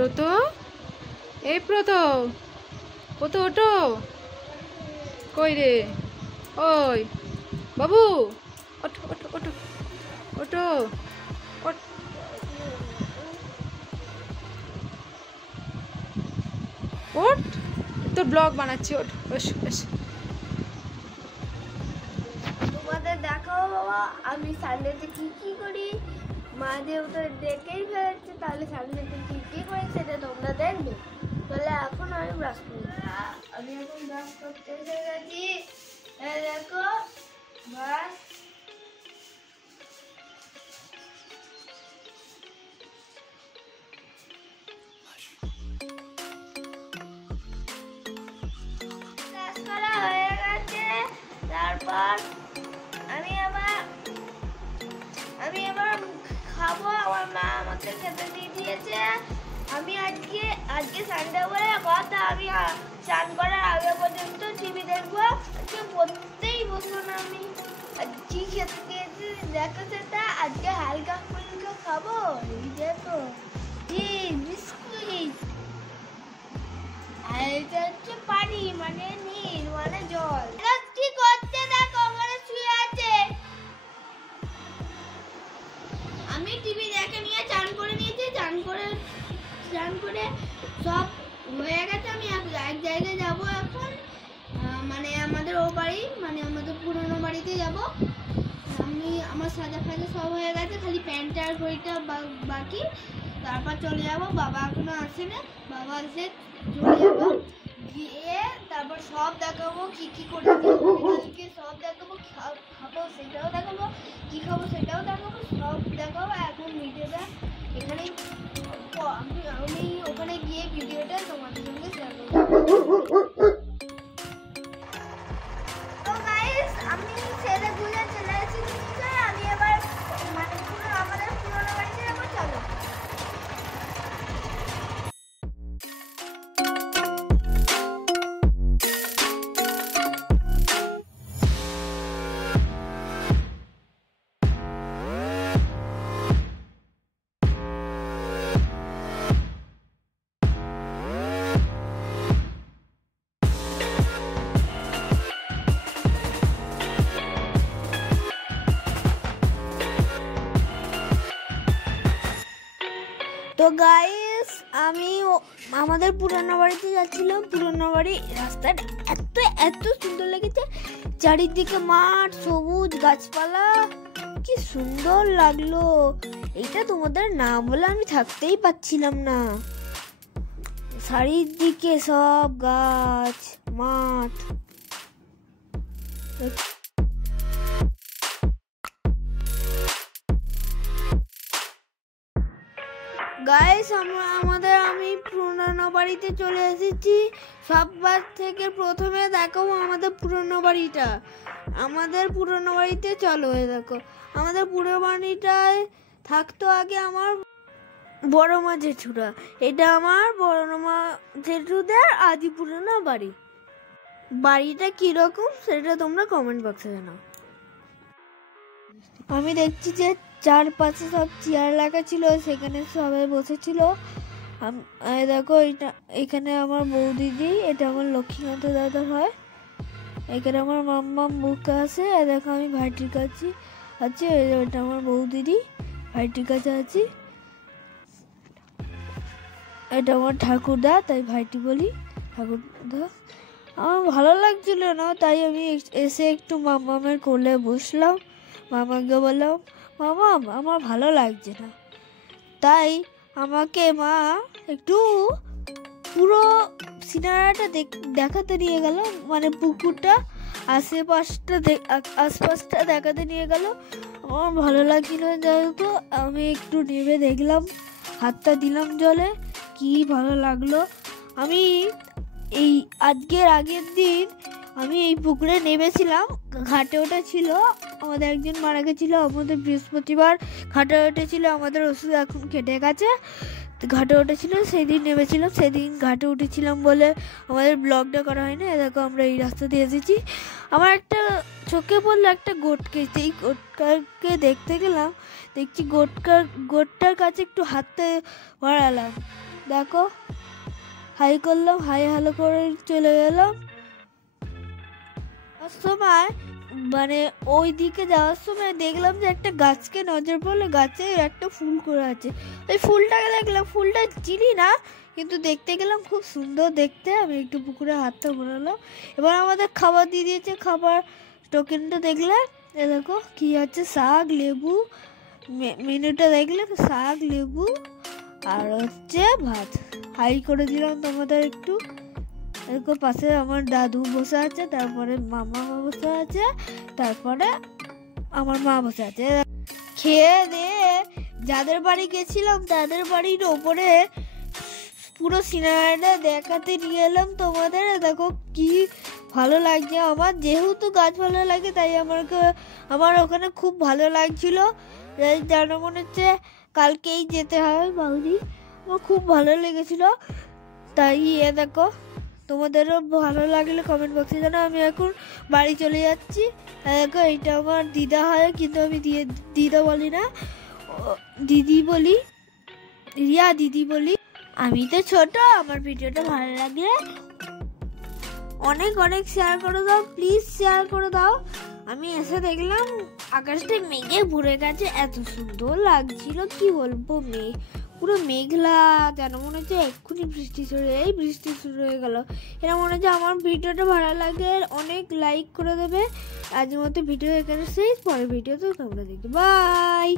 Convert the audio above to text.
প্রত, এই প্রত, প্রত ওঠো। কই রে? ওই বাবু, ওঠো ওঠো ওঠো ওঠো। ওঠ, তোর ব্লগ বানাচ্ছি, ওঠ। তোমাদের দেখাবো বাবা আমি সানডেতে কি কি করি। মা যেহেতু দেখেই ফেলেছে, তাহলে সানডেতে কি কি করি সেটা তোমরা দেখবে। তাহলে এখন আমি ব্রাশ করি। আমি এখন ব্রাশ করতে এসে গেছি। দেখো ব্রাশ। ব্রাশ করা হয়ে গেছে। তারপর আমি এবার খাবো। আমার মা আমাকে খেতে দিয়ে দিয়েছে। আমি আজকে সানডে বলে কথা, আমি চান করার আগে পর্যন্ত টিভি দেখবো। আজকে পড়তেই বসবো না। আমি কি খেতে দিয়েছি দেখো সেটা। আজকে হালকা ফুলকা খাবো। এই দেখো বিস্কুট, আর এটা হচ্ছে পানি, মানে নীল মানে জল। কি করতে দেখো, মানে শুয়ে আছে। আমি টিভি দেখে নিয়ে চান করে নিয়েছি। চান করে সব হয়ে গেছে। আমি এক জায়গায় যাবো এখন, মানে আমাদের ও বাড়ি, মানে আমাদের পুরনো বাড়িতে যাব। আমার সাজা ফাজা সব হয়ে গেছে, খালি প্যান্টটা আর ঘড়িটা বাকি। তারপর চলে যাব। বাবা এখনো আসেনি, বাবা এসে চলে যাবো। গিয়ে তারপর সব দেখাবো কি কি করেছি সব দেখাবো। খাবো সেটাও দেখাবো, কি খাবো সেটাও দেখাবো, সব দেখাবো। এখন ভিডিওটা এখানেই, আমি ওখানে গিয়ে ভিডিওটা তোমাদের সঙ্গে শেয়ার করবো। তো গাইস, আমি ছেলে গুলো চলে এসেছি। আমি এবার মানে আমাদের পুরোনো বাড়িতে যাবো। চলো। তো গাইস, আমি আমাদের পুরানো বাড়িতে যাচ্ছিলাম। পুরানো বাড়ি রাস্তাটা এত সুন্দর লেগেছে। চারিদিকে মাঠ, সবুজ গাছপালা, কি সুন্দর লাগলো। এটা তোমাদের না বলে আমি থাকতেই পাচ্ছিলাম না। চারিদিকে সব গাছ, মাঠ। গাইস, আমি পুরনো বাড়িতে চলে এসেছি। সববার থেকে প্রথমে দেখাবো আমাদের পুরনো বাড়িটা। আমাদের পুরনো বাড়িতে চলো। দেখো, আমাদের পুরনো বাড়িটায় থাকতো আগে আমার বড় মা জেঠুরা। এটা আমার বড় মা জেঠুদের আদি পুরনো বাড়ি। বাড়িটা কিরকম সেটা তোমরা কমেন্ট বক্সে জানাও। আমি দেখছি যে চারপাশে সব চেয়ার লাগা ছিল, সেখানে সবাই বসেছিল। দেখো, এখানে আমার বৌদিদি, এটা আমার লক্ষ্মীকান্ত দাদার হয়। এখানে আমার মাম্মাম বুকে আছে। দেখো, আমি ভাইটির কাছে আছি। এটা আমার বৌদিদি, ভাইটির কাছে আছি। এটা আমার ঠাকুরদা, তাই ভাইটি বলি, ঠাকুরদা। আমার ভালো লাগছিল না, তাই আমি এসে একটু মাম্মামের কোলে বসলাম। মামাকে বললাম, মামা আমার ভালো লাগছে না। তাই আমাকে মা একটু পুরো সিনারিটা দেখাতে নিয়ে গেল, মানে পুকুরটা, আশপাশটা দেখাতে নিয়ে গেল। আমার ভালো লাগছিল, যেহেতু আমি একটু নেমে দেখলাম, হাতটা দিলাম জলে, কি ভালো লাগলো। আমি এই আগের দিন আমি এই পুকুরে নেমেছিলাম। ঘাটে ওঠা ছিল, আমাদের একজন মারা গেছিলো। আমাদের বৃহস্পতিবার ঘাটে উঠেছিল। আমাদের ওষুধ এখন কেটে গেছে। ঘাটে উঠেছিল, সেদিন নেমেছিলাম। সেদিন ঘাটে উঠেছিলাম বলে আমাদের ব্লগটা করা হয় না। দেখো, আমরা এই রাস্তা দিয়ে এসেছি। আমার একটা চোখে পড়লো একটা গোটকে। সেই গোটকাকে দেখতে গেলাম, দেখছি গোটটার কাছে একটু হাতটা বাড়ালাম, দেখো হাই করলাম, হাই হ্যালো করে চলে গেলাম। সময় মানে ওই দিকে যাওয়ার সময় দেখলাম যে একটা গাছকে নজর পড়লে, গাছে একটা ফুল করে আছে। ওই ফুলটাকে দেখলাম, ফুলটা চিনি না কিন্তু দেখতে গেলাম খুব সুন্দর দেখতে। আমি একটু পুকুরে হাতটা ঘোরালাম। এবার আমাদের খাবার দিয়ে দিয়েছে। খাবার টোকেনটা দেখলে এ দেখো কি আছে, শাক লেবু, মেনুটা দেখলে শাক লেবু আর হচ্ছে ভাত। হাই করে দিলাম তোমাদের একটু। এরকম পাশে আমার দাদু বসে আছে, তারপরে মামা বসে আছে, তারপরে আমার মা বসে আছে। খেয়ে দিয়ে যাদের বাড়ি গেছিলাম তাদের বাড়ির ওপরে পুরো সিনারিটা দেখাতে নিয়ে এলাম তোমাদের। দেখো কি ভালো লাগছে আমার, যেহেতু গাছ ভালো লাগে তাই আমার ওখানে খুব ভালো লাগছিল। যেন মনে হচ্ছে কালকেই যেতে হবে বাউরি। আমার খুব ভালো লেগেছিল। তাই দেখো তোমাদেরও ভালো লাগলে কমেন্ট বক্সে জানো। আমি এখন বাড়ি চলে যাচ্ছি। দেখো এইটা আমার দিদা হয়, কিন্তু আমি দিদা বলি না, দিদি বলি, রিয়া দিদি বলি। আমি তো ছোট। আমার ভিডিওটা ভালো লাগলে অনেক অনেক শেয়ার করে দাও, প্লিজ শেয়ার করে দাও। আমি এসে দেখলাম আকাশটা মেঘে ভরে গেছে, এত সুন্দর লাগছিল কি বলবো। পুরো মেঘলা, যেন মনে হচ্ছে এক্ষুনি বৃষ্টি শুরু হয়ে গেল। এরা মনে হচ্ছে। আমার ভিডিওটা ভালো লাগে অনেক লাইক করে দেবে। আজকের মতো ভিডিও এখানে শেষ, পরের ভিডিওতে তোমরা দেখবে। বাই।